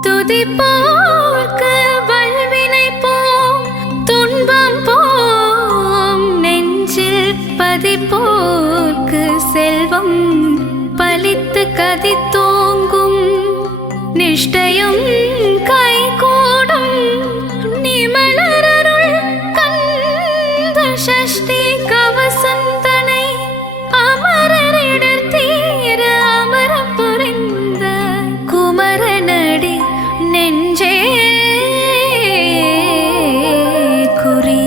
துதிப்போர்க்கு வல்வினை போம் துன்பம் போம் நெஞ்சில் பதிப்போர்க்கு செல்வம் பலித்து கதித்தோங்கும் நிஷ்டையும் கைகூடும் நிமலரருள் கந்த சஷ்டி கவசந்தனை அமரரிடர் தீர அமரம் புரிந்த குமரனடி நெஞ்சே குறி.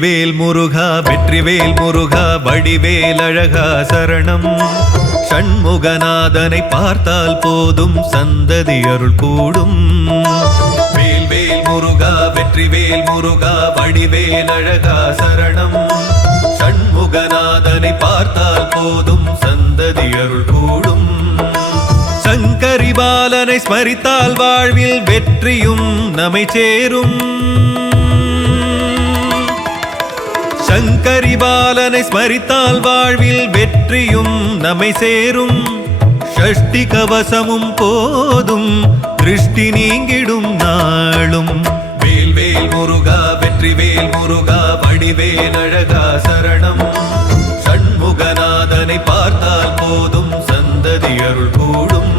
வேல்வேல் முருகா வெற்றிவேல் முருகா வடிவேல் அழகா சரணம். சண்முகநாதனை பார்த்தால் போதும் சந்ததி அருள் கூடும். வேல்வேல் முருகா வெற்றிவேல் முருகா வடிவேல் அழகா சரணம். சண்முகநாதனை பார்த்தால் போதும் சந்ததி அருள் கூடும். சங்கரி பாலனை ஸ்மரித்தால் வாழ்வில் வெற்றியும் நம்மை சேரும். சங்கரி பாலனை ஸ்மரித்தால் வாழ்வில் வெற்றியும் நம்மை சேரும். ஷஷ்டி கவசமும் போதும் திருஷ்டி நீங்கிடும் நாளும். வேல்வேல் முருகா வெற்றிவேல் முருகா வடிவேல் அழகா சரணம். சண்முகநாதனை பார்த்தால் போதும் சந்ததி அருள் கூடும்.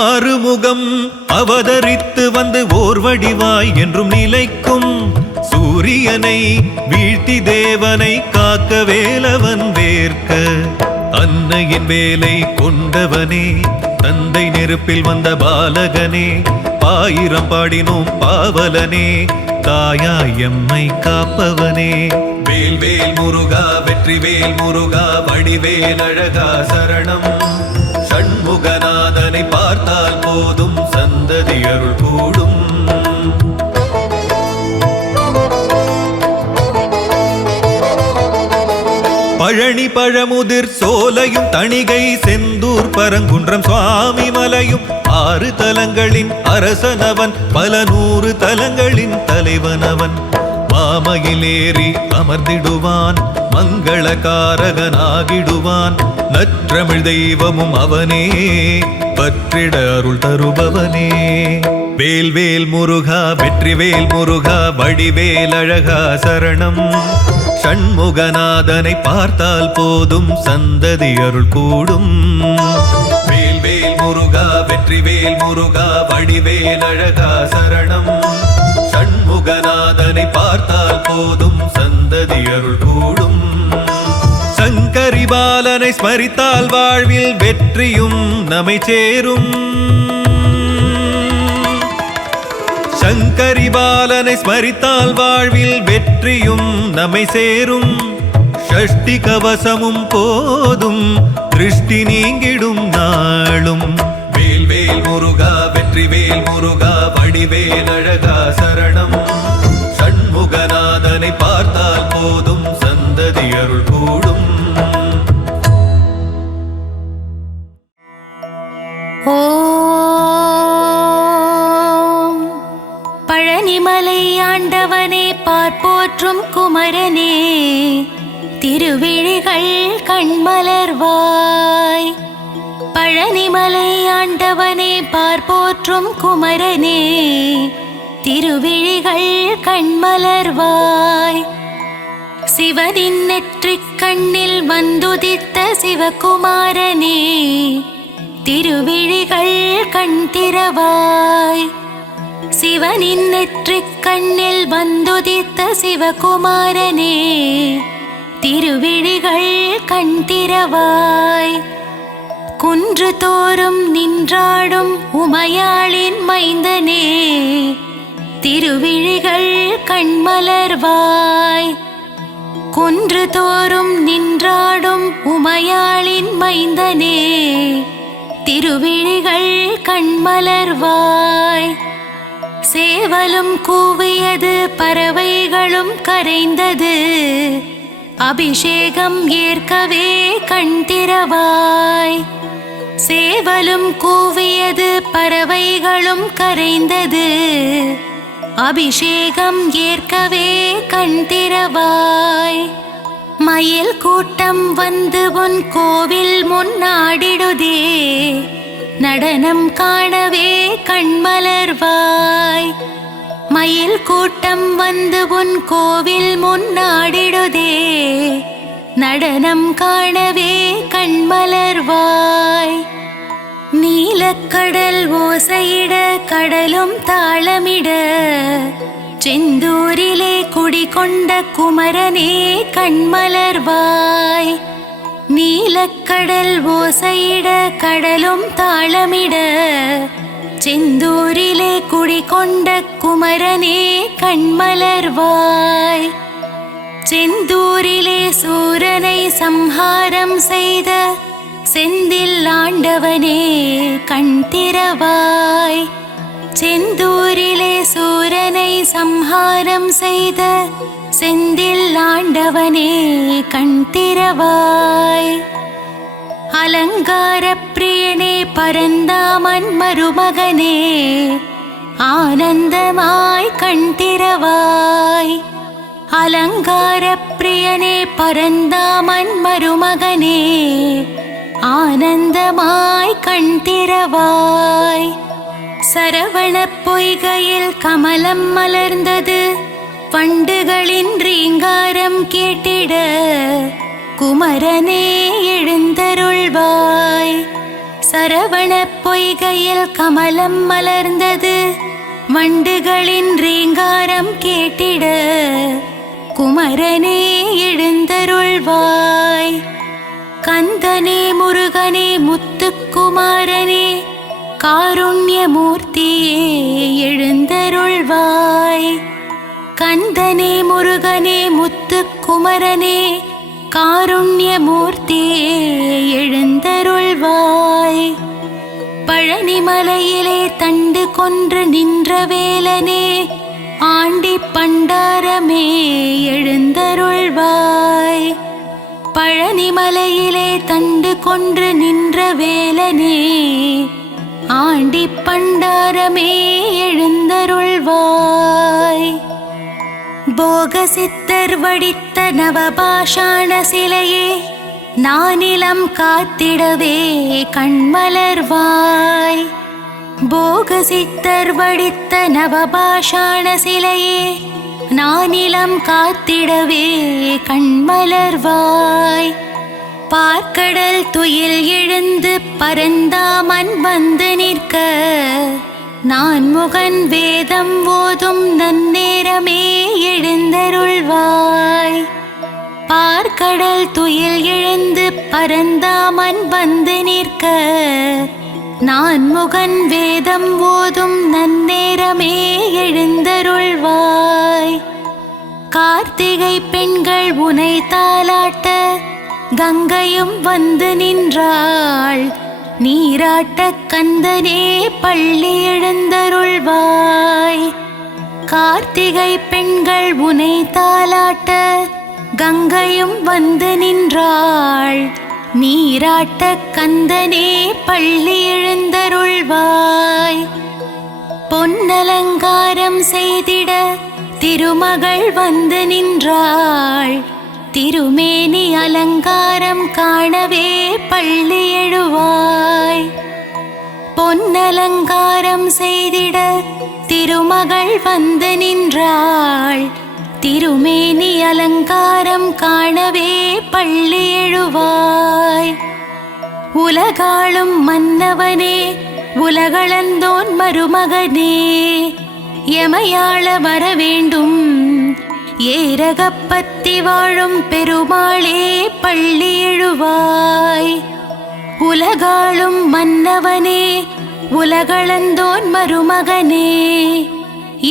ஆறுமுகம் அவதரித்து வந்து ஓர் வடிவாய் என்றும் நிலைக்கும். சூரியனை வீழ்த்தி தேவனை காக்க வேலவன் வேர்க்க. அன்னையின் வேலை கொண்டவனே தந்தை நெருப்பில் வந்த பாலகனே. பாயிரம் பாடினோம் பாவலனே தாயாய் எம்மை காப்பவனே. வேல்வேல் முருகா வெற்றிவேல் முருகா வடிவேல் அழகா சரணம். சண்முகநாதனை பார்த்தால் போதும் சந்ததி அருள் கூடும். பழனி பழமுதிர் சோலையும் தணிகை செந்தூர் பரங்குன்றம் சுவாமி மலையும் 6 தலங்களின் அரசனவன் பல 100 தலங்களின் தலைவனவன். மாமையிலேறி அமர்ந்திடுவான் மங்களகாரகனாகிடுவான். நற்றமிழ் தெய்வமும் அவனே பற்றிட அருள் தருபவனே. வேல்வேல் முருகா வெற்றிவேல் முருகா வடிவேல் அழகா சரணம். சண்முகநாதனை பார்த்தால் போதும் சந்ததி அருள் கூடும். வேல்வேல் முருகா வெற்றிவேல் முருகா வடிவேல் அழகா சரணம். சண்முகநாதனை பார்த்தால் போதும் சந்ததி அருள் கூடும். சங்கரி பாலனை ஸ்மரித்தால் வாழ்வில் வெற்றியும் நம்மை சேரும். சங்கரி பாலனை ஸ்மரித்தால் வாழ்வில் வெற்றியும் நம்மை சேரும். ஷஷ்டி கவசமும் போதும் திருஷ்டி நீங்கிடும் நாளும். வேல்வேல் முருகா வெற்றிவேல் முருகா வடிவேல் அழகா சரணம். சண்முகநாதனை பார்த்தால் போதும் சந்ததி அருள் கூடும். ஓம் பழனிமலை ஆண்டவனே பார்ப்போற்றும் குமரனே திருவிழிகள் கண்மலர்வாய். பழனிமலை ஆண்டவனே பார்ப்போற்றும் குமரனே திருவிழிகள் கண்மலர்வாய். சிவனின் நெற்றிக் கண்ணில் வந்துதித்த சிவகுமாரனே திருவிழிகள் கண் திறவாய். சிவனின் நெற்றிக் கண்ணில் வந்துதித்த சிவகுமாரனே திருவிழிகள் கண் திறவாய். குன்று தோறும் நின்றாடும் உமையாளின் மைந்தனே திருவிழிகள் கண்மலர்வாய். குன்று தோறும் நின்றாடும் உமையாளின் மைந்தனே திருவிழிகள் கண்மலர்வாய். சேவலும் கூவியது பறவைகளும் கரைந்தது அபிஷேகம் ஏற்கவே கண் திறவாய். சேவலும் கூவியது பறவைகளும் கரைந்தது அபிஷேகம் ஏற்கவே கண் திறவாய். மயில் கூட்டம் வந்து உன் கோவில் முன்னாடிடுதே நடனம் காணவே கண்மலர்வாய். மயில் கூட்டம் வந்து உன் கோவில் முன்னாடிடுதே நடனம் காணவே கண்மலர்வாய். நீலக்கடல் ஓசையிட கடலும் தாளமிட செந்தூரிலே குடிகொண்ட குமரனே கண்மலர்வாய். நீலக்கடல் ஓசையிட கடலும் தாளமிட செந்தூரிலே குடிகொண்ட குமரனே கண்மலர்வாய். செந்தூரிலே சூரனை சம்ஹாரம் செய்த செந்தில் ஆண்டவனே கண் திறவாய். செந்தூரிலே சூரனை சம்ஹாரம் செய்த செந்தில் ஆண்டவனே கண் திறவாய். அலங்கார பிரியனே பரந்தாமன் மருமகனே ஆனந்தமாய் கண் திறவாய். அலங்கார பிரியனே பரந்தாமன் மருமகனே ஆனந்தமாய் கண் திறவாய். சரவண பொய்கையில் கமலம் மலர்ந்தது வண்டுகளின் ரீங்காரம் கேட்டிட குமரனே எழுந்தருள்வாய். சரவண பொய்கையில் கமலம் மலர்ந்தது வண்டுகளின் ரீங்காரம் கேட்டிட குமரனே எழுந்தருள்வாய். கந்தனே முருகனே முத்துக்குமாரனே காருண்யமூர்த்தியே எழுந்தருள்வாய். கந்தனே முருகனே முத்துக்குமரனே காருண்யமூர்த்தியே எழுந்தருள்வாய். பழனிமலையிலே தண்டு கொன்று நின்ற வேலனே ஆண்டி பண்டாரமே எழுந்தருள்வாய். பழனிமலையிலே தண்டு கொன்று நின்ற வேலனே ஆண்டி பண்டாரமே எழுந்தருள்வாய். போகசித்தர் வடித்த நவபாஷாண சிலையே நானிலம் காத்திடவே கண்மலர்வாய். போகசித்தர் வடித்த நவபாஷாண சிலையே நானிலம் காத்திடவே கண்மலர்வாய். பார்க்கடல் துயில் எழுந்து பரந்தாமன் வந்து நிற்க நான் முகன் வேதம் ஓதும் நன்னேரமே எழுந்தருள்வாய். பார்க்கடல் துயில் எழுந்து பரந்தாமன் வந்து நிற்க நான் முகன் வேதம் ஓதும் நன்னேரமே எழுந்தருள்வாய். கார்த்திகை பெண்கள் உனை தாலாட்ட கங்கையும் வந்து நின்றாள். நீராட்ட கந்தனே பள்ளி எழுந்தருள்வாய். கார்த்திகை பெண்கள் உனை தாலாட்ட கங்கையும் வந்து நின்றாள். நீராட்ட கந்தனே பள்ளி எழுந்தருள்வாய். பொன்னலங்காரம் செய்திட திருமகள் வந்து நின்றாள். திருமேனி அலங்காரம் காணவே பள்ளி எழுவாய். பொன்னலங்காரம் செய்திட திருமகள் வந்து நின்றாள். திருமேனி அலங்காரம் காணவே பள்ளி எழுவாய். உலகாளும் மன்னவனே உலகளந்தோன் மருமகனே எமையாள வர வேண்டும். ஏரகப்பத்தி வாழும் பெருமாளே பள்ளி எழுவாய். உலகாளும் மன்னவனே உலகளந்தோன் மருமகனே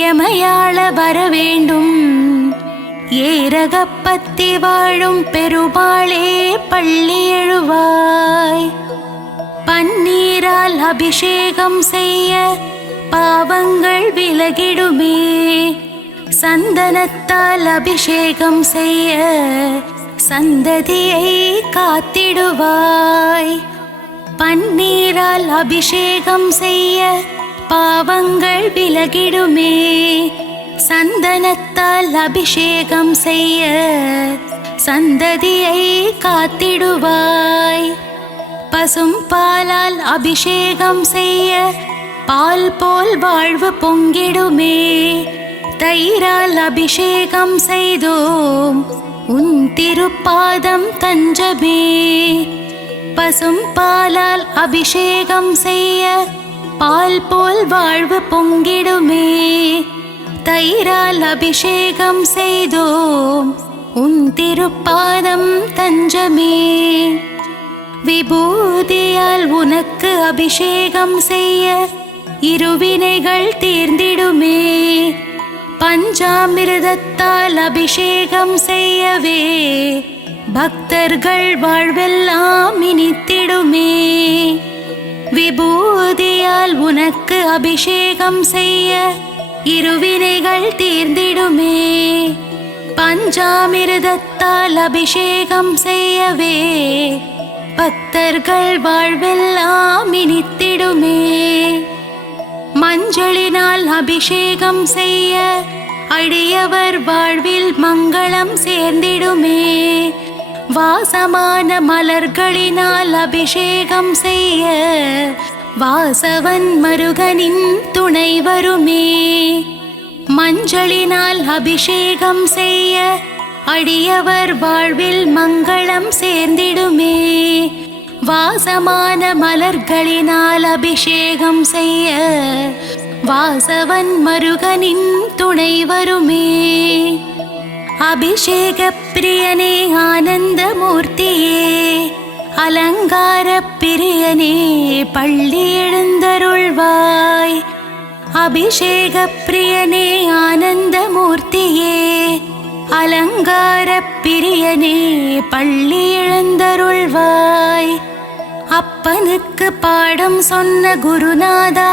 எமையாள வர வேண்டும். ஏரகப்பத்தி வாழும் பெருமாளே பள்ளி எழுவாய். பன்னீரால் அபிஷேகம் செய்ய பாவங்கள் விலகிடுமே. சந்தனத்தால் அபிஷேகம் செய்ய சந்ததியை காத்திடுவாய். பன்னீரால் அபிஷேகம் செய்ய பாவங்கள் விலகிடுமே. சந்தனத்தால் அபிஷேகம் செய்ய சந்ததியை காத்திடுவாய். பசும் பாலால் அபிஷேகம் செய்ய பால் போல் வாழ்வு பொங்கிடுமே. தயிரால் அபிஷேகம் செய்தோம் உன் திருப்பாதம் தஞ்சமே. பசும் பாலால் அபிஷேகம் செய்ய பால் போல் வாழ்வு பொங்கிடுமே. தயிரால் அபிஷேகம் செய்தோம் உன் திருப்பாதம் தஞ்சமே. விபூதியால் உனக்கு அபிஷேகம் செய்ய இருவினைகள் தீர்ந்திடுமே. பஞ்சாமிர்தத்தால் அபிஷேகம் செய்யவே பக்தர்கள் வாழ்வெல்லாம் இனித்திடுமே. விபூதியால் உனக்கு அபிஷேகம் செய்ய இருவினைகள் தீர்ந்திடுமே. பஞ்சாமிர்தத்தால் அபிஷேகம் செய்யவே பக்தர்கள் வாழ்வெல்லாம் இனித்திடுமே. மஞ்சளினால் அபிஷேகம் செய்ய அடியவர் வாழ்வில் மங்களம் சேர்ந்திடுமே. வாசமான மலர்களினால் அபிஷேகம் செய்ய வாசவன் மருகனின் துணை வருமே. மஞ்சளினால் அபிஷேகம் செய்ய அடியவர் வாழ்வில் மங்களம் சேர்ந்திடுமே. வாசமான மலர்களினால் அபிஷேகம் செய்ய வாசவன் மருகனின் துணை வருமே. அபிஷேக பிரியனே ஆனந்த மூர்த்தியே, அலங்கார பிரியனே பள்ளி எழுந்தருள்வாய். அபிஷேக பிரியனே ஆனந்த மூர்த்தியே, அலங்கார பிரியனே பள்ளி எழுந்தருள்வாய். அப்பனுக்கு பாடம் சொன்ன குருநாதா,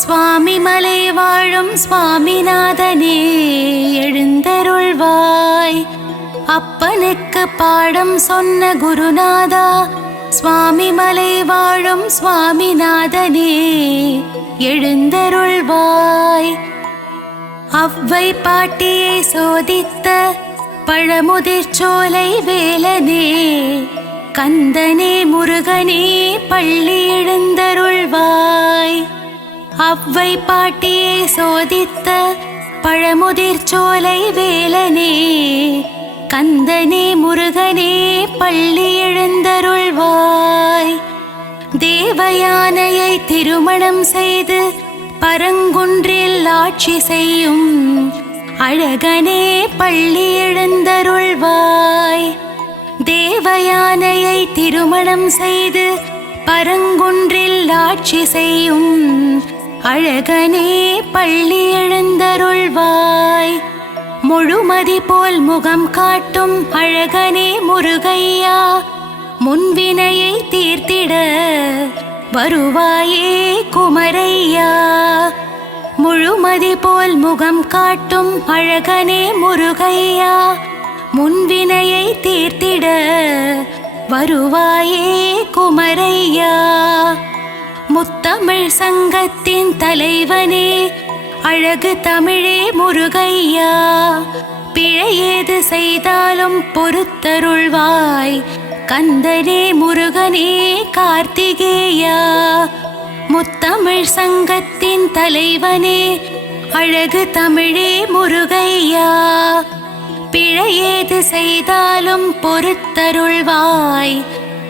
சுவாமி மலை வாழும் சுவாமிநாதனே எழுந்தருள்வாய். அப்பனுக்கு பாடம் சொன்ன குருநாதா, சுவாமி மலை வாழும் சுவாமிநாதனே எழுந்தருள்வாய். அவ்வை பாட்டியை சோதித்த பழமுதிர்ச்சோலை வேலனே, கந்தனே முருகனே பள்ளி எழுந்தருள்வாய். அவ்வை பாட்டியை சோதித்த பழமுதிர்ச்சோலை வேலனே, கந்தனே முருகனே பள்ளி எழுந்தருள்வாய். தேவயானையை திருமணம் செய்து பரங்குன்றில் ஆட்சி செய்யும் அழகனே பள்ளி எழுந்தருள்வாய். தேவயானையை திருமணம் செய்து பரங்குன்றில் ஆட்சி செய்யும் அழகனே பள்ளி எழுந்தருள்வாய். முழுமதி போல் முகம் காட்டும் அழகனே முருகையா, முன்வினையை தீர்த்திட வருவாயே குமரையா. முழுமதி போல் முகம் காட்டும் அழகனே முருகையா, முன்வினையை தீர்த்திட வருவாயே குமரையா. முத்தமிழ் சங்கத்தின் தலைவனே, அழகு தமிழே முருகையா, பிழையேது செய்தாலும் பொறுத்தருள்வாய் கந்தனே முருகனே கார்த்திகேயா. முத்தமிழ் சங்கத்தின் தலைவனே, அழகு தமிழே முருகையா, பிழையேது செய்தாலும் பொறுத்தருள்வாய்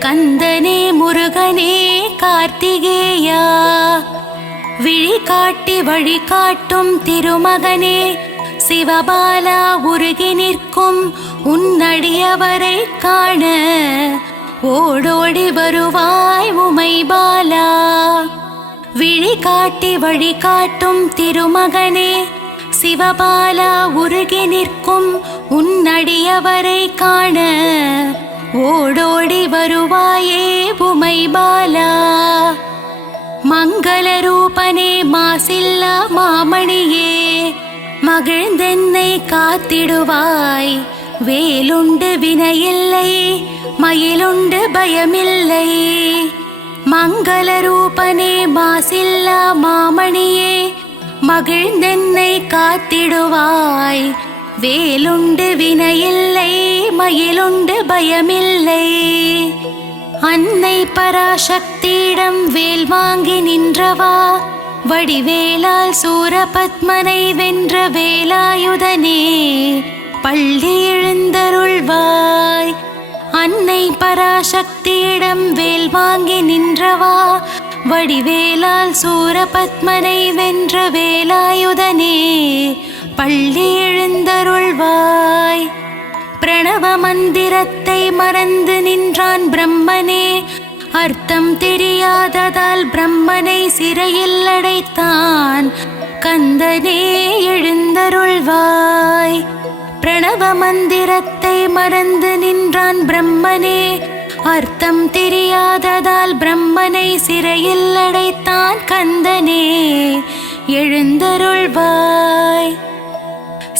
கந்தனே முருகனே கார்த்திகேயா. விழி காட்டி வழி காட்டும் திருமகனே, சிவபாலா உருகி நிற்கும் உன்னடியவரை காண ஓடோடி வருவாய் உமைபாலா. விழி காட்டி வழி காட்டும் திருமகனே, சிவபாலா உருகி நிற்கும் உன்னடியவரை காண ஓடோடி வருவாயே உமைபாலா. மங்கள ரூபனே மாசில்லா மாமணியே, மகிழ்ந்தென்னை காத்திடுவாய். வேலுண்டு வினையில்லை, மயிலுண்டு பயமில்லை. மங்கள ரூபனே மாசில்லா மாமணியே, மகிழ்ந்தென்னை காத்திடுவாய். வேலுண்டு வினையில்லை, மயிலுண்டு பயமில்லை. அன்னை பராசக்தியிடம் வேல் வாங்கி நின்றவா, வடிவேலால் சூரபத்மனை வென்ற வேலாயுதனே பள்ளி எழுந்தருள்வாய். அன்னை பராசக்தியிடம் வேல் வாங்கி நின்றவா, வடிவேலால் சூரபத்மனை வென்ற வேலாயுதனே பள்ளி எழுந்தருள்வாய். பிரணவ மந்திரத்தை மறந்து நின்றான் பிரம்மனே, அர்த்தம் தெரியாததால் பிரம்மனை சிறையில் அடைத்தான். கந்தனே எழுந்தருள்வாய். பிரணவ மந்திரத்தை மறந்து நின்றான் பிரம்மனே. அர்த்தம் தெரியாததால் பிரம்மனை சிறையில் அடைத்தான். கந்தனே எழுந்தருள்வாய்.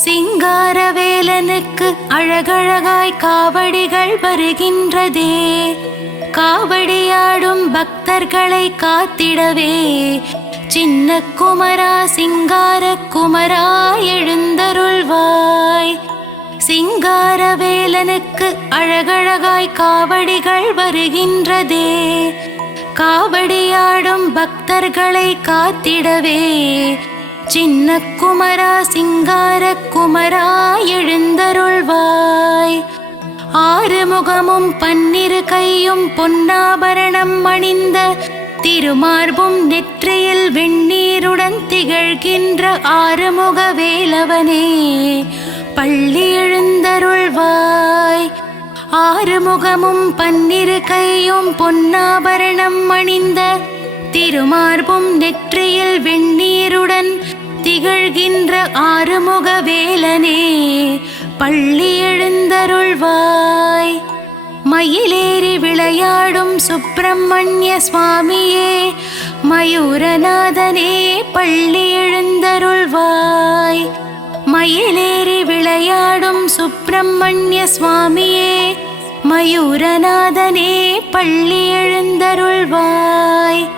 சிங்காரவேலனுக்கு அழகழகாய் காவடிகள் வருகின்றதே. காவடியாடும் பக்தர்களை காத்திடவே சின்ன குமரா சிங்கார குமரா எழுந்தருள்வாய். சிங்காரவேலனுக்கு அழகழகாய் காவடிகள் வருகின்றதே. காவடியாடும் பக்தர்களை காத்திடவே சின்ன குமரா சிங்கார குமரா எழுந்தருள்வாய். ஆறுமுகமும் பன்னிரு கையும் பொன்னாபரணம் அணிந்த திருமார்பும் நெற்றியில் வெண்ணீருடன் திகழ்கின்ற ஆறுமுக வேலவனே பள்ளி எழுந்தருள்வாய். ஆறுமுகமும் பன்னிரு கையும் பொன்னாபரணம் அணிந்த திருமார்பும் நெற்றியில் வெண்ணீருடன் திகழ்கின்ற ஆறுமுக வேலனே பள்ளி எழுந்தருள்வாய். மயிலேறி விளையாடும் சுப்பிரமணிய சுவாமியே மயூரநாதனே பள்ளி எழுந்தருள்வாய். மயிலேறி விளையாடும் சுப்பிரமணிய சுவாமியே மயூரநாதனே பள்ளி எழுந்தருள்வாய்.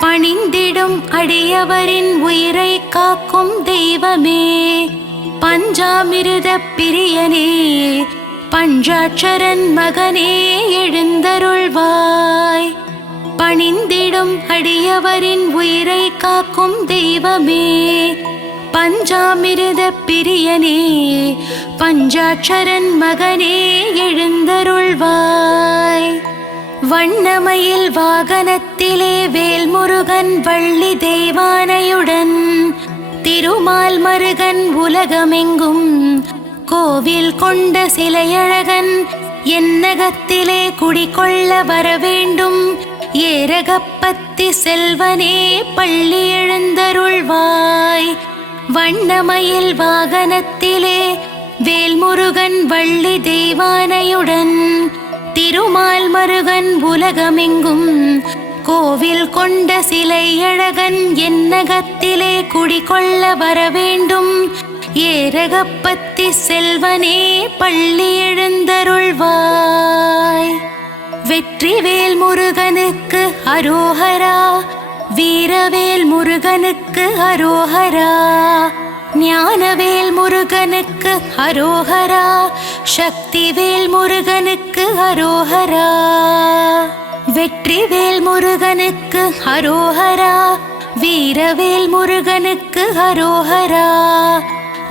பணிந்திடும் அடியவரின் உயிரை காக்கும் தெய்வமே பஞ்சாமிருத பிரியனே பஞ்சாட்சரன் மகனே எழுந்தருள்வாய். பணிந்திடும் அடியவரின் உயிரை காக்கும் தெய்வமே பஞ்சாமிருத பிரியனே பஞ்சாட்சரன் மகனே எழுந்தருள்வாய். வண்ணமயில் வாகனத்திலே வேல்முருகன் வள்ளி தெய்வானையுடன் திருமால் மருகன் உலகமெங்கும் கோவில் கொண்ட சிலையழகன் என்னகத்திலே குடிகொள்ள வரவேண்டும். ஏரகப்பத்தி செல்வனே பள்ளி எழுந்தருள்வாய். வண்ணமயில் வாகனத்திலே வேல்முருகன் வள்ளி தெய்வானையுடன் திருமால் மருகன் உலகமெங்கும் கோவில் கொண்ட சிலையழகன் என்னகத்திலே குடிகொள்ள வரவேண்டும். ஏரகப்பத்தி செல்வனே பள்ளி எழுந்தருள்வாய். வெற்றிவேல் முருகனுக்கு அரோஹரா. வீரவேல் முருகனுக்கு அரோஹரா. ஞானவேல் முருகனுக்கு அரோஹரா. சக்திவேல் முருகனுக்கு அரோஹரா. வெற்றிவேல் முருகனுக்கு அரோஹரா. வீரவேல் முருகனுக்கு அரோஹரா.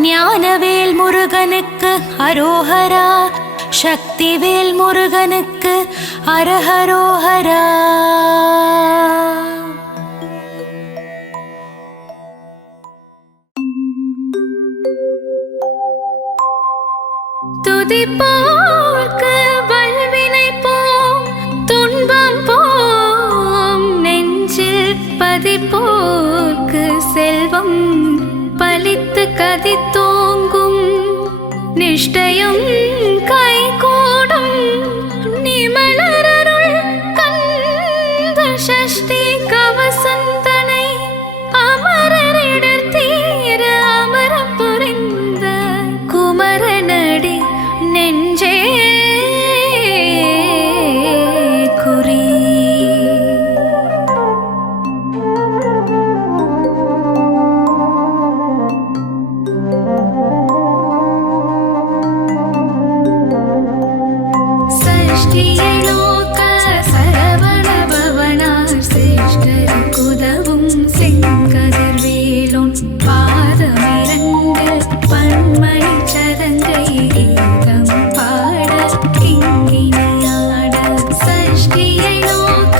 ஞானவேல் முருகனுக்கு அரோஹரா. சக்திவேல் முருகனுக்கு அரஹரோஹரா. துதிப்போர்க்கு வல்வினை போம் துன்பம் போம். நெஞ்சில் பதிப்போர்க்கு செல்வம் பலித்து கதித்தோங்கும். நிஷ்டயம் கைகூடும் நிமலரருள் கந்த சஷ்டி கவசந்தனை அமரரிடர் தீர அமர புரிந்த குமரனடி நெஞ்சே குறி. சஷ்டியலோக சரவண பவனார் சிருஷ்டர் குதவும் செங்கதிர்வேலோன் பாதமிரண்டு பன்மணி சதங்கை கீதம் பாட கிங்கினியாட. சஷ்டியலோக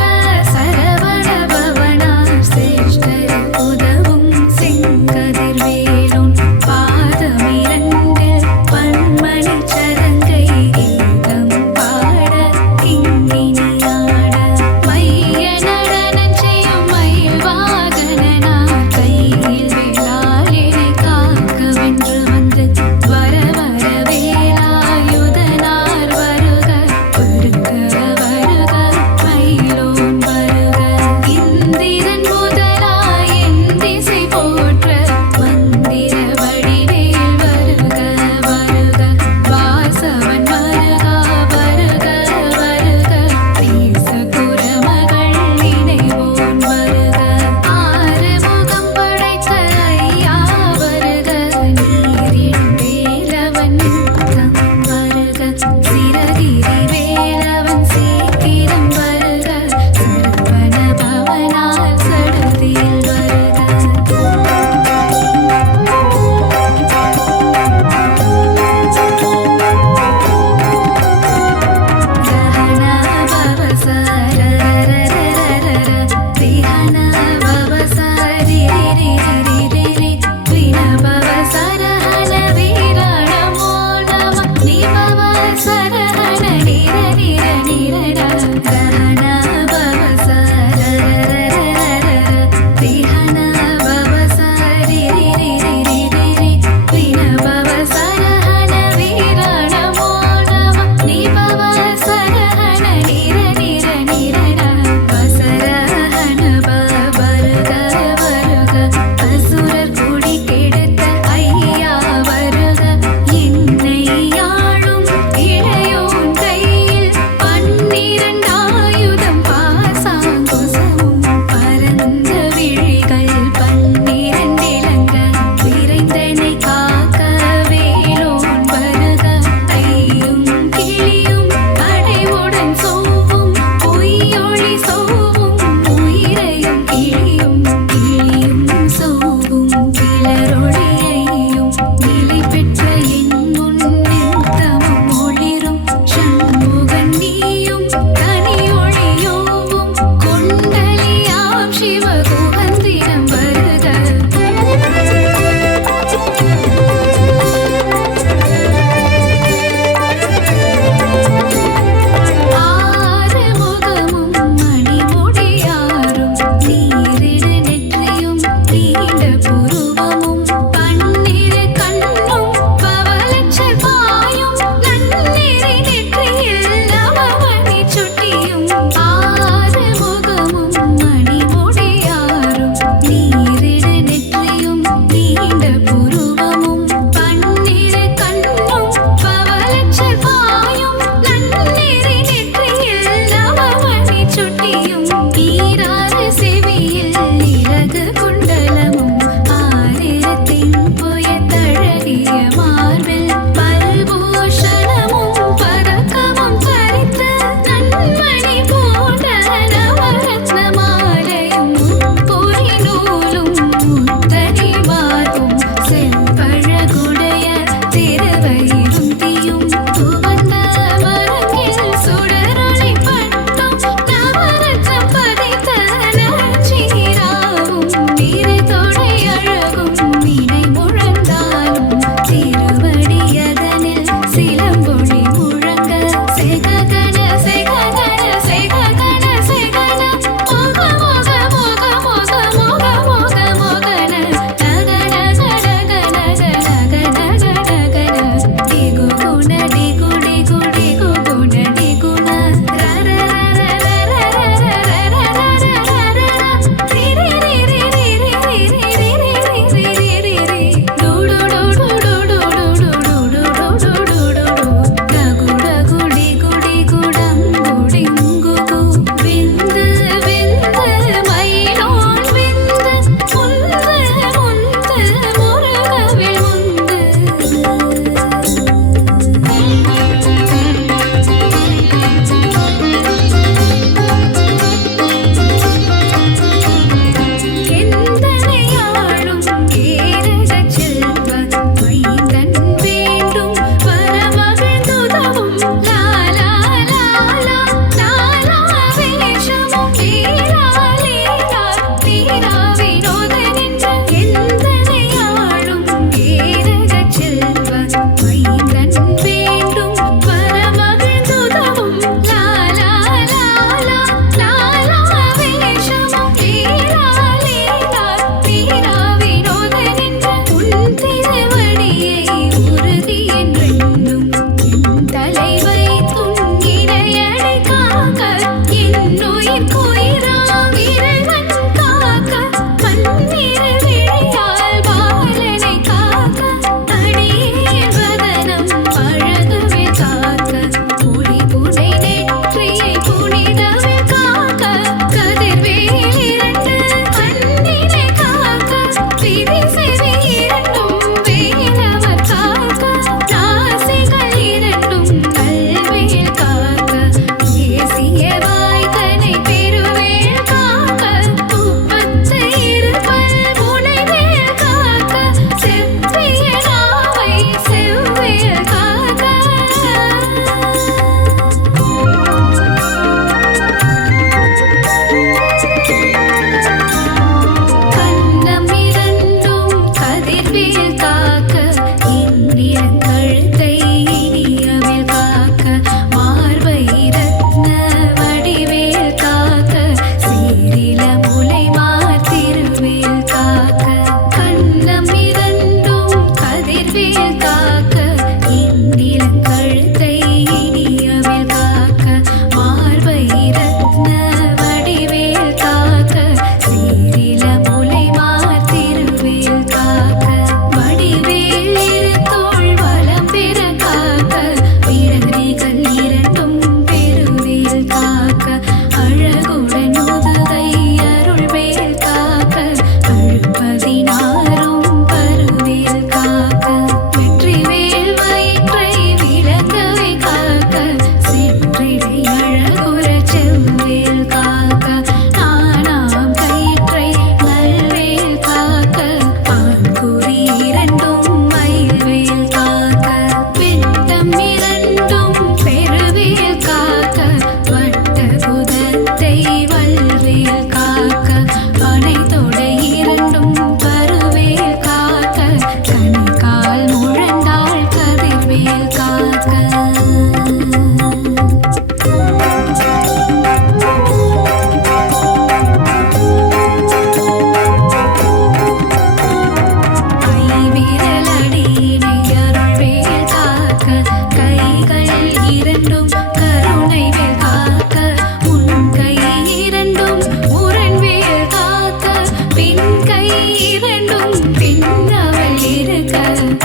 சரவண பவனார் சிருஷ்டர் குதவும் செங்கதிர்வேலோன் பாதமிரண்டு பன்மணி சதங்கை கீதம் பாட கிங்கினியாட.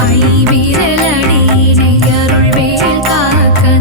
ஐ விரலடி நெய்யருள் வேல் காக்க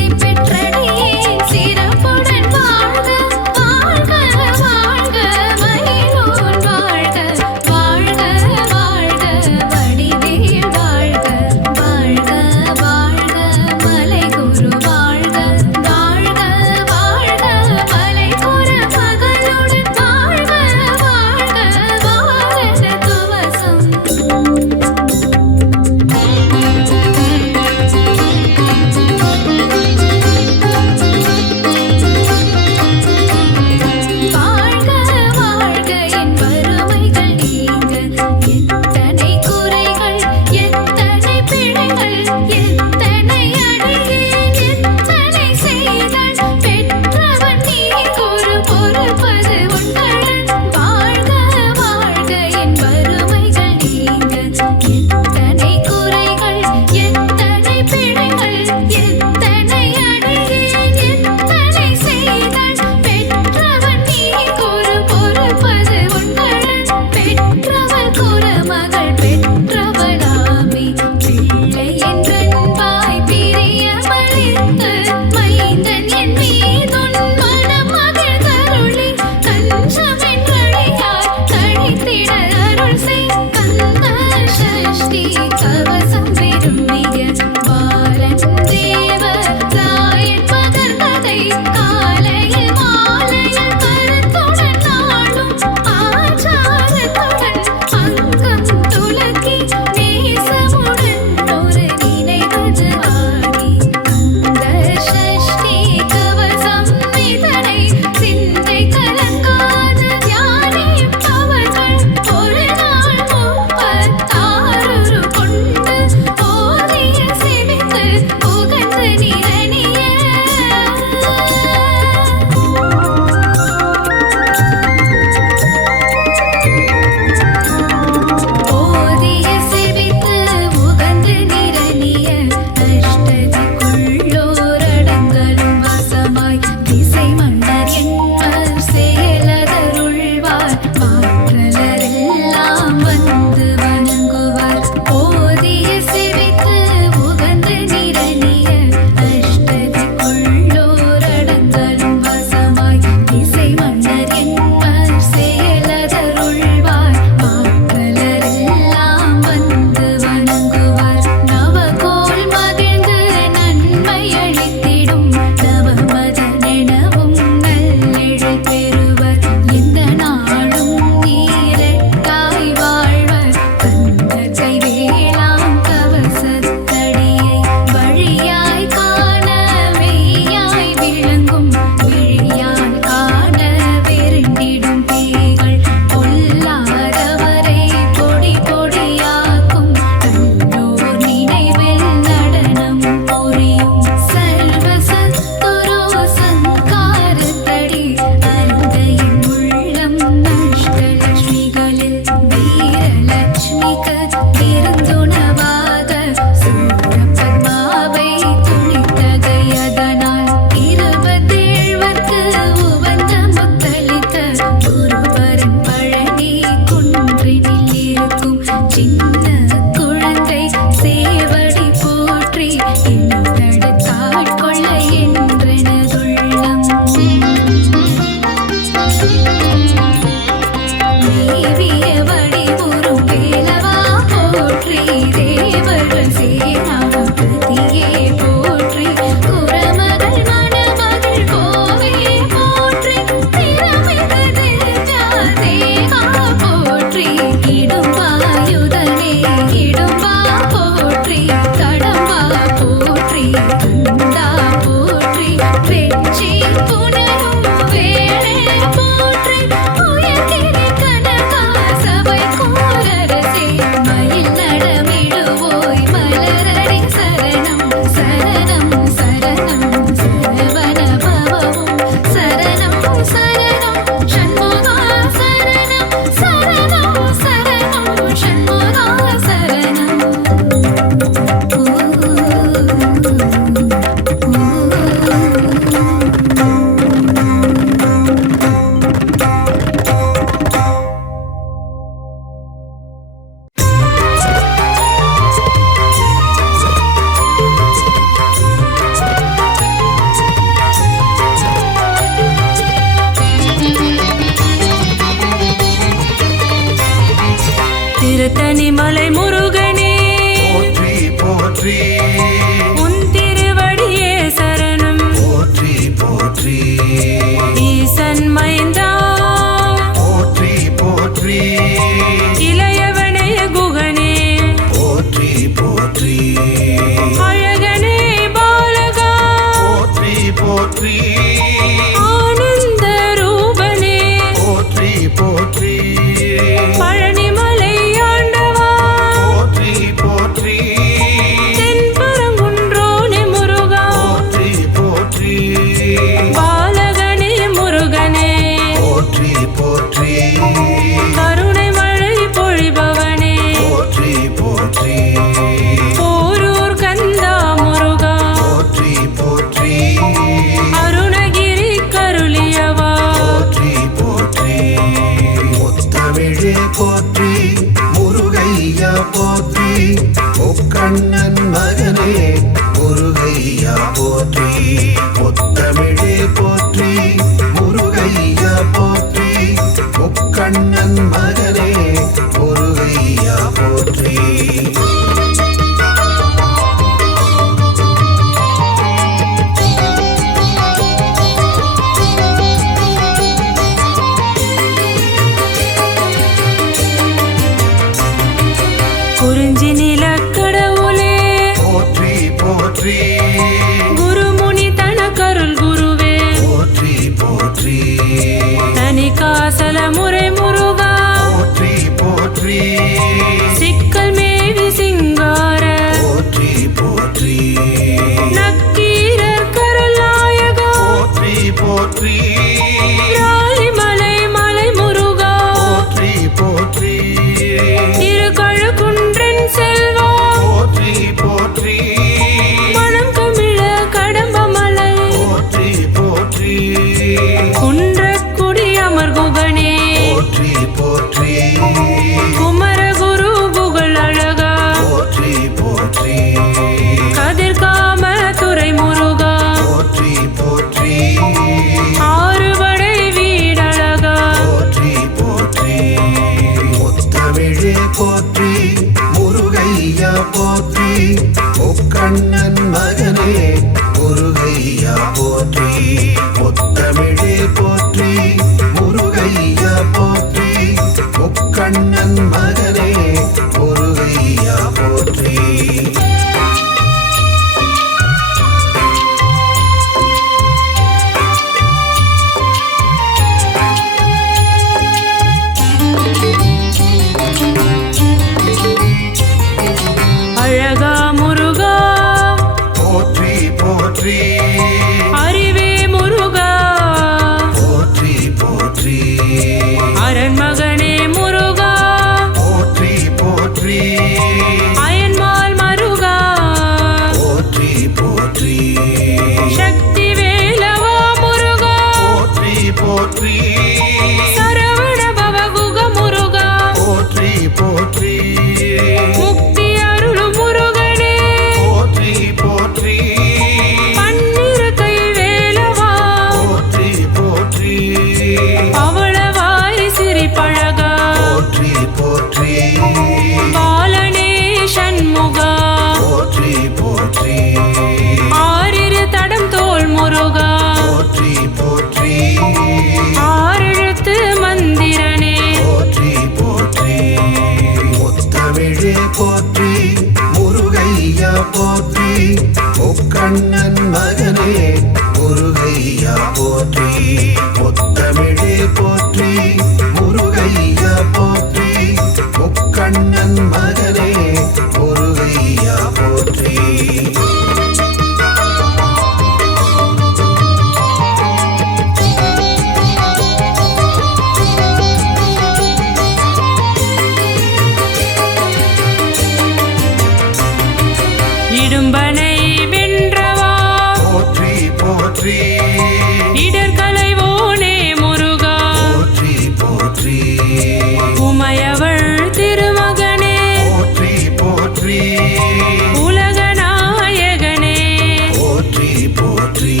போற்றி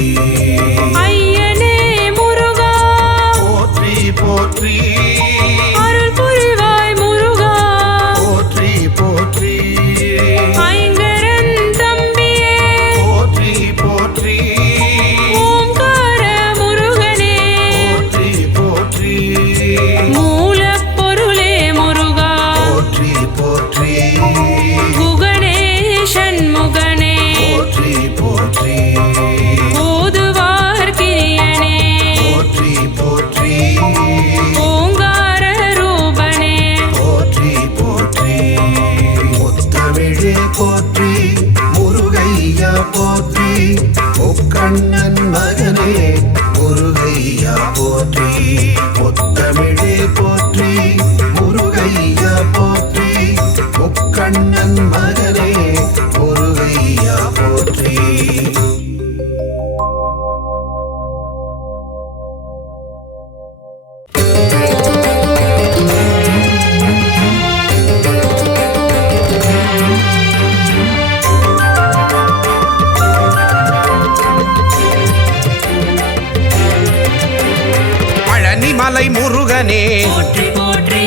ஐயனே முருகா போற்றி போற்றி அருள் புரிவாய் முருகா போற்றி போற்றி ஐங்கரன் தம்பியே போற்றி போற்றி ஓங்கார முருகனே போற்றி போற்றி மூலப்பொருளே முருகா போற்றி போற்றி குகனே சண்முகனே போற்றி போற்றி ஓதுவார் கிரியனே போற்றி போற்றி ஓங்கார ரூபனே போற்றி போற்றி முத்தமிழே போற்றி முருகையா போற்றி முக்கண்ணன் மகனே முருகையா போற்றி முத்தமிழே போற்றி முருகையா போற்றி முக்கண்ணன் மகனே முருகையா போற்றி பழனிமலை முருகனே போற்றி போற்றி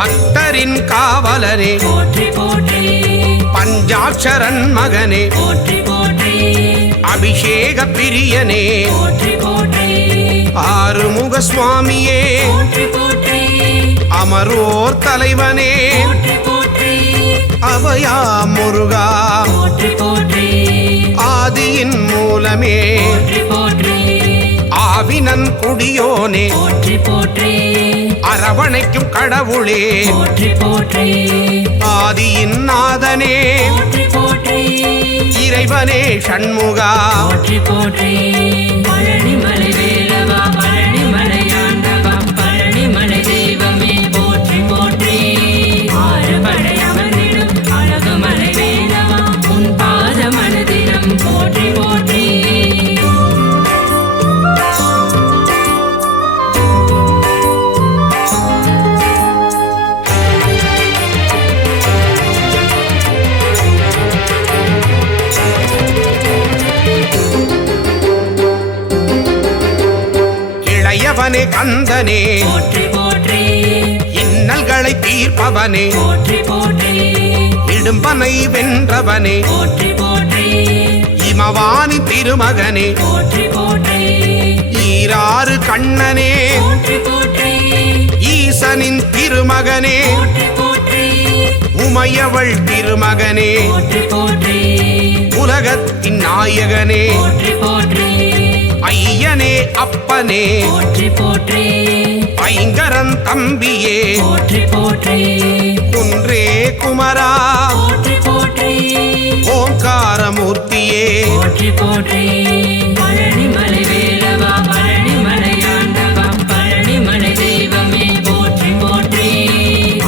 பக்தரின் காவலனே போற்றி போற்றி பஞ்சாட்சரன் மகனே போற்றி போற்றி அபிஷேக பிரியனே போற்றி போற்றி ஆறுமுக சுவாமியே போற்றி போற்றி அமரோர் தலைவனே போற்றி போற்றி அபயா முருகா போற்றி போற்றி ஆதியின் மூலமே போற்றி போற்றி ஆவினன் குடியோனே போற்றி போற்றி அரவணைக்கும் கடவுளே போற்றி போற்றி ஆதியின் நாதனே போற்றி போற்றி இறைவனே சண்முகா போற்றி போற்றி பழனிமலை வேலவா பழனிமலை ஆண்டவா பழனிமலை தெய்வமே போற்றி போற்றி ஆறுபடை அமர்ந்திடும் அழகுமலை வேலவா உன் பாத மனதிடம் போற்றி போற்றி இளையவனே கந்தனே போற்றி போற்றி இன்னல்களை தீர்ப்பவனே போற்றி போற்றி இடும்பனை வென்றவனே போற்றி போற்றி இமவானி திருமகனே போற்றி போற்றி ஈராறு கண்ணனே போற்றி போற்றி ஈசனின் திருமகனே போற்றி போற்றி உமையவள் திருமகனே போற்றி போற்றி உலகத்தின் நாயகனே போற்றி போற்றி ஐயனே அப்பனே போற்றி போற்றி ஐங்கரன் தம்பியே போற்றி போற்றி குன்றே குமரா போற்றி போற்றி ஓங்காரமூர்த்தியே போற்றி போற்றி பழனிமலை வேலவா பழனிமலை ஆண்டவா பழனிமலை தெய்வமே போற்றி போற்றி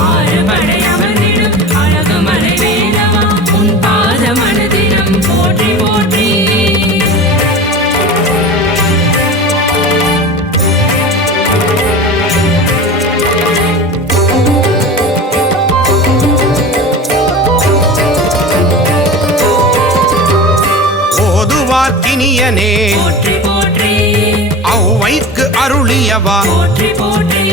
ஆறுபடை அமர்ந்திடும் அழகுமலை வேலவா உன் பாத மனதிடம் போற்றி போற்றி ஓதுவார்க்கினியனே போற்றி போற்றி ஔவைக்கு அருளியவா போற்றி போற்றி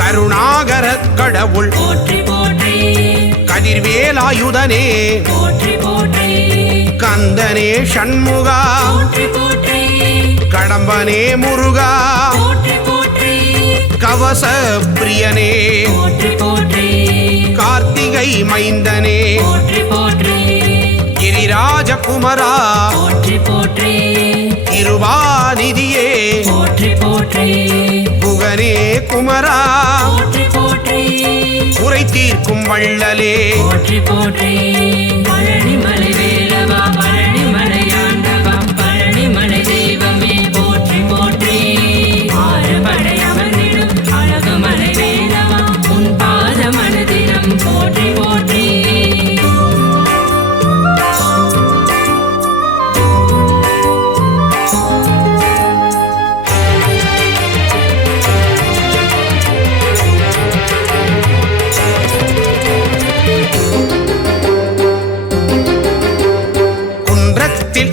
கருணாகரக் கடவுள் போற்றி போற்றி கதிர்வேலாயுதனே போற்றி போற்றி கந்தனே சண்முகா போற்றி போற்றி கடம்பனே முருகா போற்றி போற்றி கவச பிரியனே போற்றி போற்றி கார்த்திகை மைந்தனே போற்றி போற்றி கிரிராஜகுமரா போற்றி போற்றி திருவாநிதியே போற்றி போற்றி புகனே குமரா போற்றி போற்றி குறை தீர்க்கும் வள்ளலே போற்றி போற்றி பழனிமலை வேலவா பழனிமலை ஆண்டவா பழனிமலை தெய்வமே போற்றி போற்றி ஆறுபடை அமர்ந்திடும் அழகுமலை வேலவா உன் பாத மனதிடம் போற்றி போற்றி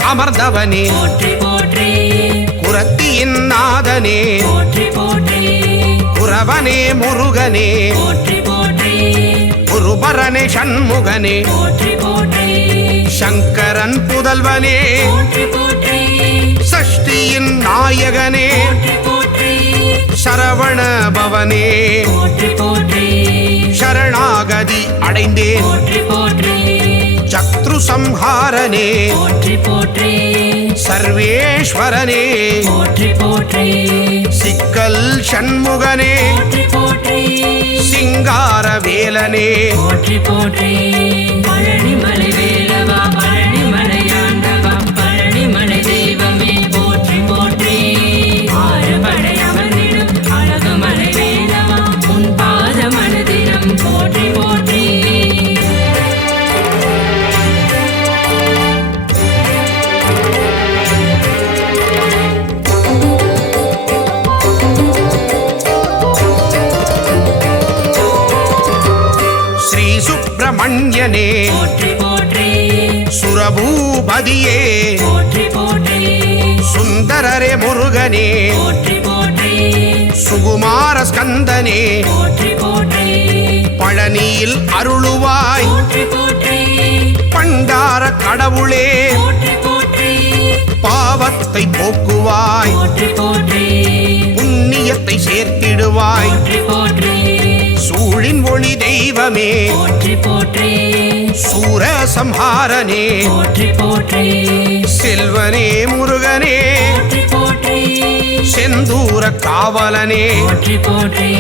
அமர்ந்தவனே போற்றி போற்றி நாதனே போற்றி போற்றி குரவனே முருகனே போற்றி போற்றி குருபரனே சண்முகனே போற்றி போற்றி சங்கரன் புதல்வனே போற்றி போற்றி சஷ்டியின் நாயகனே போற்றி போற்றி சரவண பவனே போற்றி போற்றி சரணாகதி அடைந்தேன் போற்றி போற்றி சத்ரு சம்ஹாரனே போற்றி போற்றி சர்வேஸ்வரனே போற்றி போற்றி சிக்கல் சண்முகனே போற்றி போற்றி சிங்கார வேலனே போற்றி போற்றி பழனிமலை வேலவா பழனிமலையாண்டவா பழனிமலை தெய்வமே போற்றி போற்றி ஆறுபடை அமர்ந்திடும் அழகுமலை வேலவா உன் பாத மனதினம் போற்றி போற்றி ஸ்ரீ சுப்பிரமணியனே போற்றி போற்றி சுரபூபதியே போற்றி போற்றி சுந்தரரே முருகனே போற்றி போற்றி சுகுமார ஸ்கந்தனே போற்றி போற்றி பழனியில் அருளுவாய் போற்றி போற்றி பண்டார கடவுளே போற்றி போற்றி பாவத்தை போக்குவாய் போற்றி போற்றி புண்ணியத்தை சேர்த்திடுவாய் போற்றி போற்றி சூழின் ஒளி தெய்வமே போற்றி போற்றி சூர சம்ஹாரனே போற்றி போற்றி செல்வனே முருகனே போற்றி போற்றி செந்தூர காவலனே போற்றி போற்றி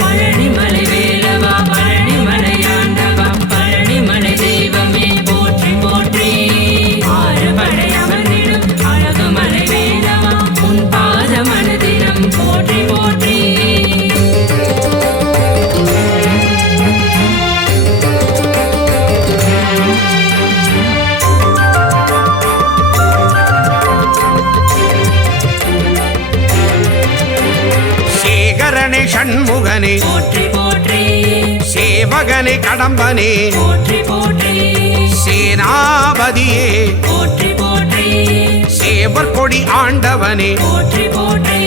பழனிமலை வேலவா பழனிமலையாண்டவா பழனிமலை தெய்வமே போற்றி போற்றி ஆறுபடை அமர்ந்திடும் அழகுமலை வேலவா உன் பாத மனதினம் போற்றி போற்றி சேகரனே சண்முகனே போற்றி போற்றி சேவகனே கடம்பனே போற்றி போற்றி சேனாபதியே போற்றி போற்றி சேவர் கொடி ஆண்டவனே போற்றி போற்றி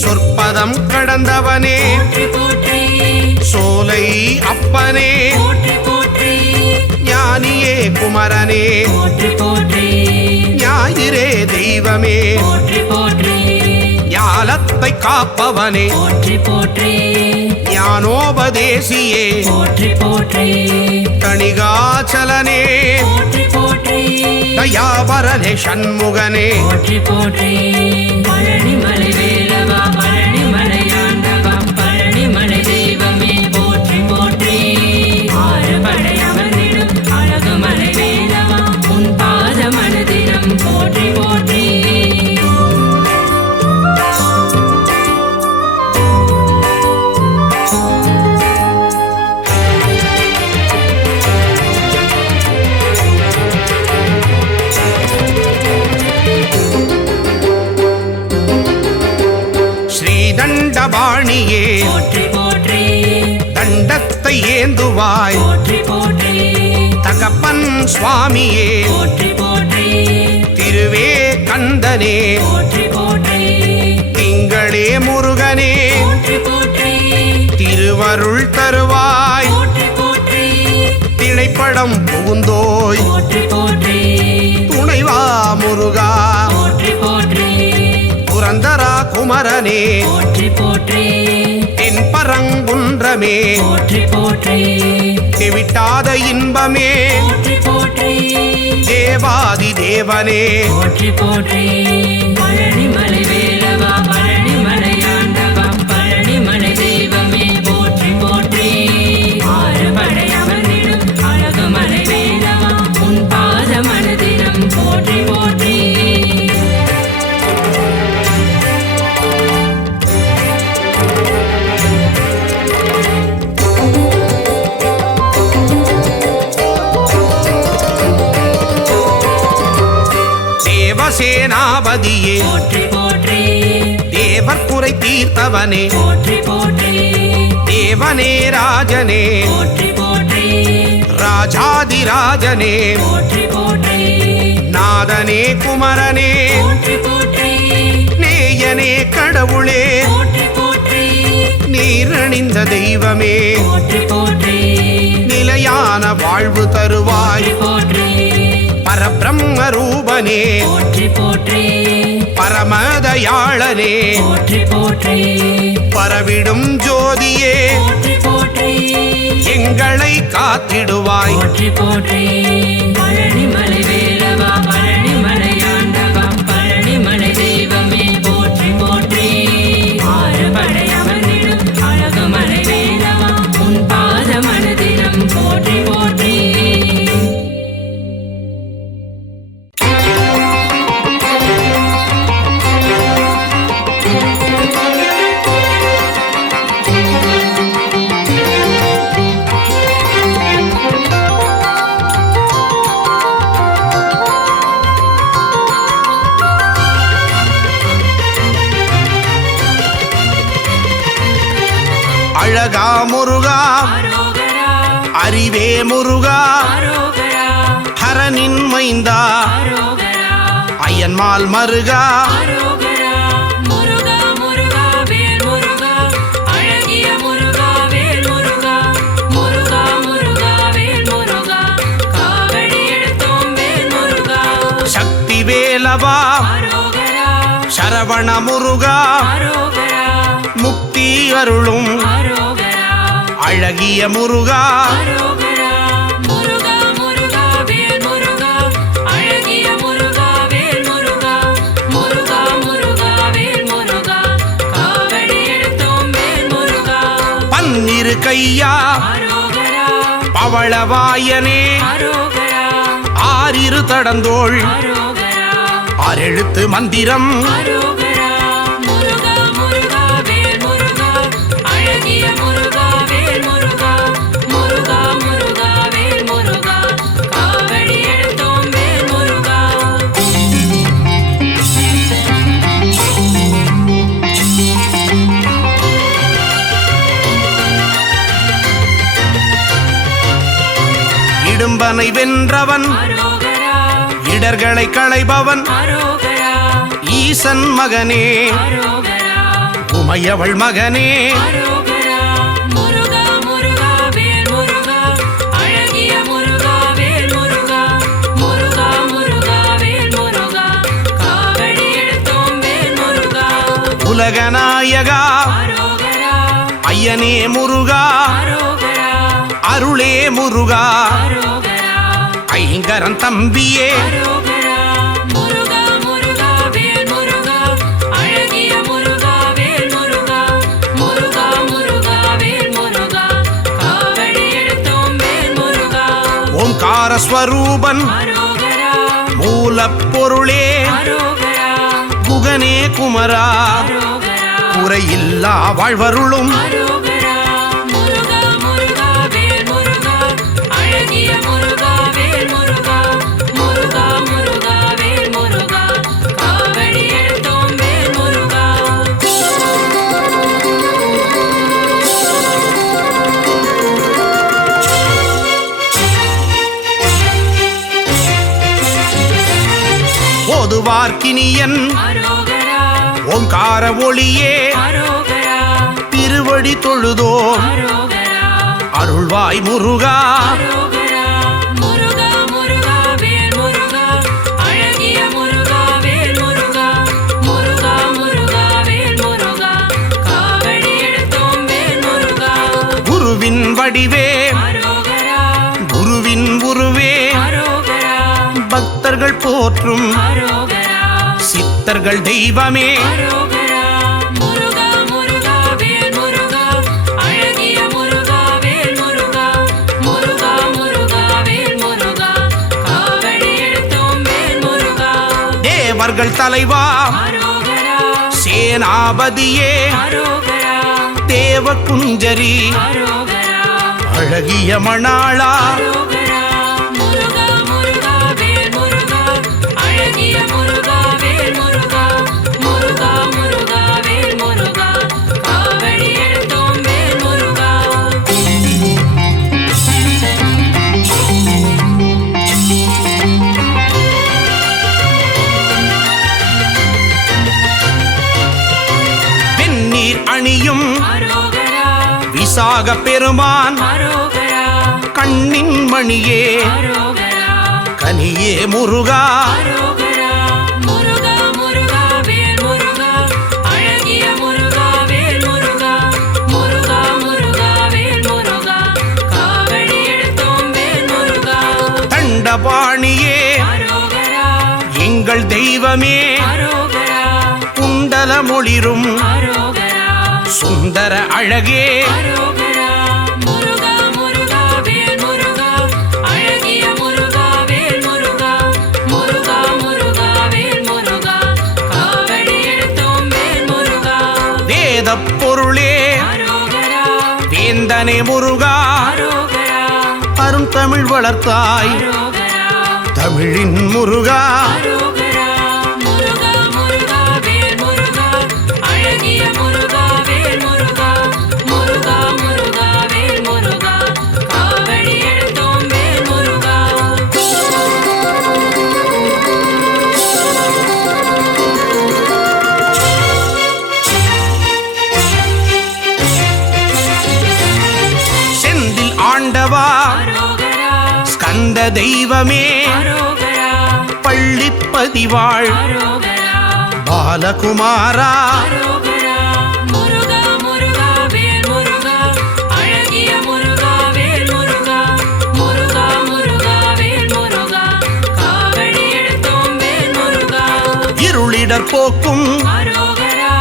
சொற்பதம் கடந்தவனே போற்றி போற்றி சோலை அப்பனே போற்றி போற்றி ஞானியே குமரனே போற்றி போற்றி ஞாயிறே தெய்வமே போற்றி போற்றி ஞாலத்தை காப்பவனே போற்றி போற்றி ஞானோபதேசியே போற்றி போற்றி தணிகாச்சலனே போற்றி போற்றி தயாபரனே சண்முகனே போற்றி போற்றி பழனிமலை வேலவா பழனிமலையாண்டவா பழனிமலை தெய்வமே போற்றி போற்றி ஆறுபடை அமர்ந்திடும் அழகுமலை வேலவா உன் பாத மனதினம் போற்றி போற்றி ஸ்ரீதண்டபாணியே போற்றி போற்றி தண்டத்தை ஏந்துவாய் போற்றி போற்றி தகப்பன் சுவாமியே போற்றி போற்றி திருவே கந்தனே போற்றி போற்றி திங்களே முருகனே போற்றி போற்றி திருவருள் தருவாய் போற்றி போற்றி திணைப்படம் புகுந்தோய் போற்றி போற்றி துணைவா முருகா போற்றி போற்றி புரந்தரா குமரனே போற்றி போற்றி தென்பரங்குன்றமே போற்றி போற்றி தெவிட்டாத இன்பமே போற்றி போற்றி தேவாதி தேவனே போற்றி போற்றி பழனிமலை வேலவா பழனிமலையாண்டவா பழனிமலை தெய்வமே போற்றி போற்றி ஆறுபடை அமர்ந்திடும் அழகுமலை வேலவா உன் பாத மனதினம் போற்றி போற்றி தேவசேனாபதியே போற்றி போற்றி தேவர் குறை தீர்த்தவனே போற்றி போற்றி தேவனே ராஜனே போற்றி போற்றி ராஜாதிராஜனே போற்றி போற்றி நாதனே குமரனே போற்றி போற்றி நேயனே கடவுளே வேலணிந்த தெய்வமே போற்றி போற்றி நிலையான வாழ்வு தருவாய் போற்றி பரபிரம்ம ரூபனே போற்றி போற்றி பரமதயாளனே போற்றி போற்றி பரவிடும் ஜோதியே போற்றி போற்றி எங்களை காத்திடுவாய் போற்றி போற்றி பழனிமலை வேலவா பழனிமலை ஆண்டவா பழனிமலை தெய்வமே போற்றி போற்றி ஆறுபடை அமர்ந்திடும் அழகுமலை வேலவா உன் பாத மனதினம் போற்றி போற்றி அழகா முருகா அரோகரா அறிவே முருகா அரோகரா ஹரனின் மைந்தா அரோகரா ஐயன்மால் மருகா அரோகரா முருகா முருகா வேல் முருகா அழகிய முருகா வேல் முருகா முருகா முருகா வேல் முருகா காவடி எடுத்தோம் வேல் முருகா சக்தி வேலவா அரோகரா சரவண முருகா அரோகரா முக்தி அருளும் அரோகரா அழகிய முருகா அரோகரா முருகா முருகா வேல் முருகா அழகிய முருகா வேல் முருகா முருகா முருகா வேல் முருகா காவடி எடுத்தோம் வேல் முருகா பன்னிரு கையா அரோகரா பவளவாயனே அரோகரா ஆறிரு தடந்தோள் அரோகரா ஆறெழுத்து மந்திரம் அரோகரா முருகா முருகா வேல் முருகா அழகிய முருகா வேல் முருகா முருகா முருகா வேல் முருகா காவடி எடுத்தோம் வேல் முருகா இடும்பனை வென்றவன் அரோகரா இடர்களை களைபவன் அரோகரா ஈசன் மகனே அரோகரா உமையவள் மகனே அரோகரா முருகா முருகா வேல் முருகா அழகிய முருகா வேல் முருகா முருகா முருகா வேல் முருகா காவடி எடுத்தோம் வேல் முருகா உலகநாயகா அரோகரா ஐயனே முருகா அரோகரா அருளே முருகா அரோகரா ஐங்கரன் தம்பியே அரோகரா முருகா முருகா வேல் முருகா அழகிய முருகா வேல் முருகா முருகா முருகா வேல் முருகா காவடி எடுத்தோம் வேல் முருகா ஓம்கார ஸ்வரூபன் அரோகரா மூலப்பொருளே அரோகரா குகனே குமரா அரோகரா குறையில்லா வாழ்வருளும் அரோகரா முருகா முருகா வேல் முருகா அழகிய முருகா வேல் முருகா முருகா முருகா வேல் முருகா காவடி எடுத்தோம் வேல் முருகா ஓதுவார்க்கினியன் அரோகரா ஓம்கார ஒளியே அரோகரா திருவடி தொழுதோம் அரோகரா அருள்வாய் முருகா அரோகரா முருகா முருகா வேல் முருகா அழகிய முருகா வேல் முருகா முருகா முருகா வேல் முருகா காவடி எடுத்தோம் வேல் முருகா குருவின் வடிவே அரோகரா குருவின் உருவே அரோகரா பக்தர்கள் போற்றும் அரோகரா சித்தர்கள் தெய்வமே அரோகரா முருகா முருகா வேல் முருகா அழகிய முருகா வேல் முருகா முருகா முருகா வேல் முருகா காவடி எடுத்தோம் வேல் முருகா தேவர்கள் தலைவா அரோகரா சேனாபதியே அரோகரா தேவ குஞ்சரி அரோகரா அழகிய மணாளா அரோகரா முருகா முருகா வேல் முருகா அழகிய முருகா வேல் முருகா முருகா முருகா வேல் முருகா காவடி எடுத்தோம் வேல் முருகா வெந்நீர் அணியும் அரோகரா விசாக பெருமான் அரோகரா கண்ணின் மணியே அரோகரா கனியே முருகா அரோகரா முருகா முருகா வேல் முருகா அழகிய முருகா வேல் முருகா முருகா முருகா வேல் முருகா காவடி எடுத்தோம் வேல் முருகா தண்டபாணியே அரோகரா எங்கள் தெய்வமே அரோகரா குண்டலமொளிரும் அரோகரா சுந்தர அழகே அரோகரா முருகா முருகா வேல் முருகா அழகிய முருகா வேல் முருகா முருகா முருகா வேல் முருகா காவடி எடுத்தோம் வேல் முருகா வேத பொருளே அரோகரா வேந்தனே முருகா அரோகரா அருந்தமிழ் வளர்த்தாய் அரோகரா தமிழின் முருகா அரோகரா முருகா முருகா வேல் முருகா அழகிய முருகா வேல் முருகா முருகா முருகா வேல் முருகா காவடி எடுத்தோம் வேல் முருகா செந்தில் ஆண்டவா அரோகரா ஸ்கந்த தெய்வமே அரோகரா பள்ளிப்பதிவாள் அரோகரா பாலகுமாரா அரோகரா முருகா முருகா வேல் முருகா அழகிய முருகா வேல் முருகா முருகா முருகா வேல் முருகா காவடி எடுத்தோம் வேல் முருகா இருளிடர் போக்கும் அரோகரா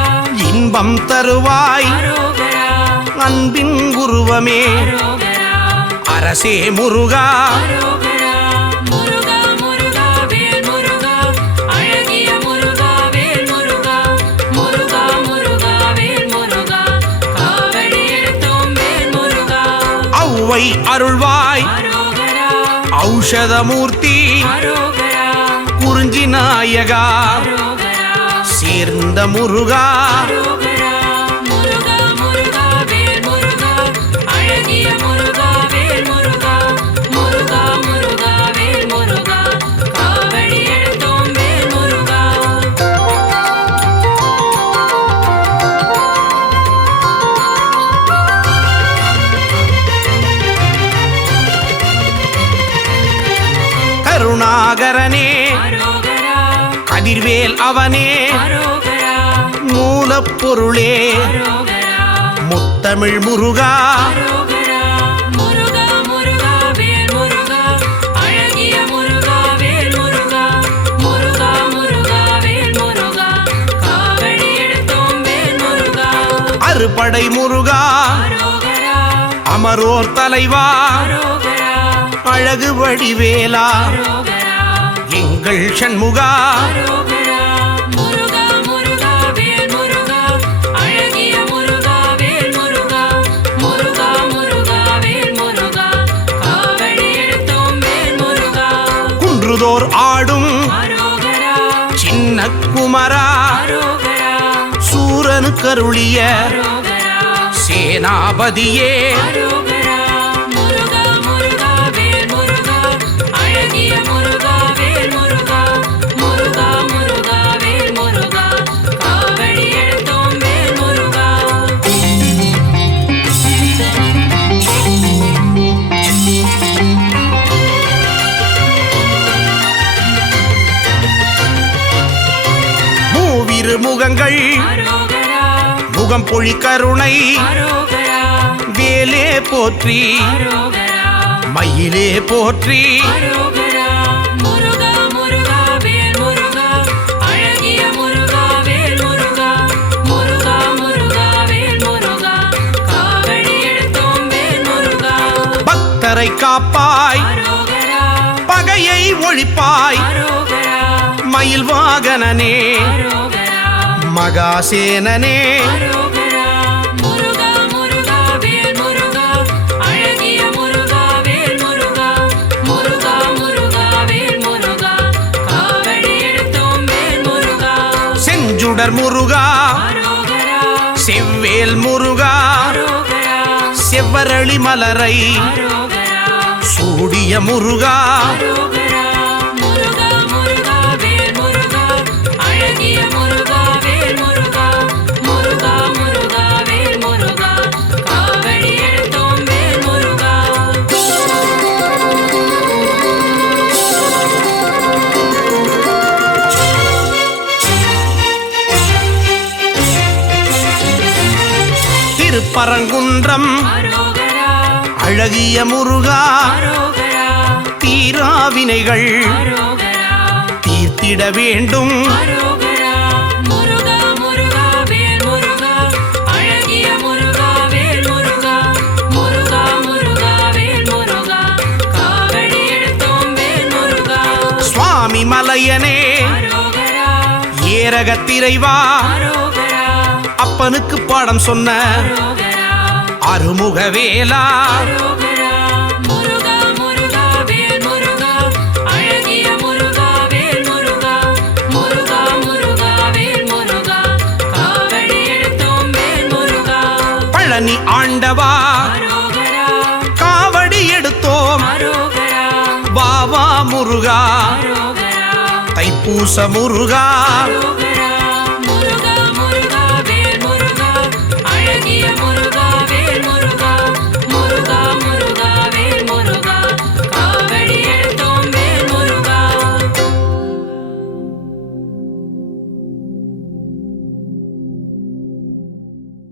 இன்பம் தருவாய் அரோகரா அன்பின் உருவமே அரோகரா அரசே முருகா அரோகரா முருகா முருகா வேல் முருகா அழகிய முருகா வேல் முருகா முருகா முருகா வேல் முருகா காவடி எடுத்தோம் வேல் முருகா ஔவை அருள்வாய் அரோகரா ஔஷதமூர்த்தி அரோகரா குறிஞ்சி நாயகா அரோகரா சேர்ந்த முருகா அரோகரா முருகா முருகா வேல் முருகா அழகிய முருகா வேல் முருகா முருகா முருகா வேல் முருகா காவடி எடுத்தோம் வேல் முருகா கருணாகரனே அரோகரா கதிர்வேல் அவனே அரோகரா மூலப்பொருளே அரோகரா முத்தமிழ் முருகா அரோகரா முருகா முருகா வேல் முருகா அழகிய முருகா வேல் முருகா முருகா முருகா வேல் முருகா காவடி எடுத்தோம் வேல் முருகா அறுபடை முருகா அரோகரா அமரோர் தலைவா அரோகரா அழகு வடிவேலா அரோகரா எங்கள் சண்முகா அரோகரா முருகா முருகா வேல் முருகா அழகிய முருகா வேல் முருகா முருகா முருகா வேல் முருகா காவடி எடுத்தோம் வேல் முருகா குன்றுதோர் ஆடும் அரோகரா சின்ன குமரா அரோகரா சூரனு கருளிய அரோகரா சேனாபதியே அரோகரா முருகா முருகா வேல் முருகா அழகிய முருகா வேல் முருகா முருகா முருகா வேல் முருகா காவடி எடுத்தோம் வேல் முருகா மூவிரு முகங்கள் அரோகரா முகம் பொழி கருணை அரோகரா வேலே போற்றி அரோகரா மயிலே போற்றி அரோகரா முருகா முருகா வேல் முருகா அழகிய முருகா வேல் முருகா முருகா முருகா வேல் முருகா காவடி எடுத்தோம் வேல் முருகா பக்தரை காப்பாய் அரோகரா பகையை ஒழிப்பாய் அரோகரா மயில் வாகனனே அரோகரா மகாசேனனே அரோகரா முருகா முருகா வேல் முருகா அழகிய முருகா வேல் முருகா முருகா முருகா வேல் முருகா காவடி எடுத்தோம் வேல் முருகா செஞ்சுடர் முருகா அரோகரா செவ்வேல் முருகா அரோகரா செவ்வரளி மலரை அரோகரா சூடிய முருகா அரோகரா முருகா முருகா வேல் முருகா அழகிய முருகா வேல் முருகா முருகா முருகா வேல் முருகா காவடி திருப்பரங்குன்றம் அரோகரா அழகிய முருகா அரோகரா தீராவினைகள் அரோகரா தீர்த்திட வேண்டும் அரோகரா முருகா முருகா வேல் முருகா அழகிய முருகா வேல் முருகா முருகா முருகா வேல் முருகா காவடி எடுத்தோம் வேல் முருகா சுவாமி மலையனே அரோகரா ஏரகத்திரைவா அரோகரா அப்பனுக்கு பாடம் சொன்ன அரோகரா அருமுகவேலா அரோகரா முருகா முருகா வேல் முருகா அழகிய முருகா வேல் முருகா முருகா முருகா வேல் முருகா காவடி எடுத்தோம் வேல் முருகா பழனி ஆண்டவா அரோகரா காவடி எடுத்தோம் அரோகரா வாவா முருகா அரோகரா தைப்பூச முருகா அரோகரா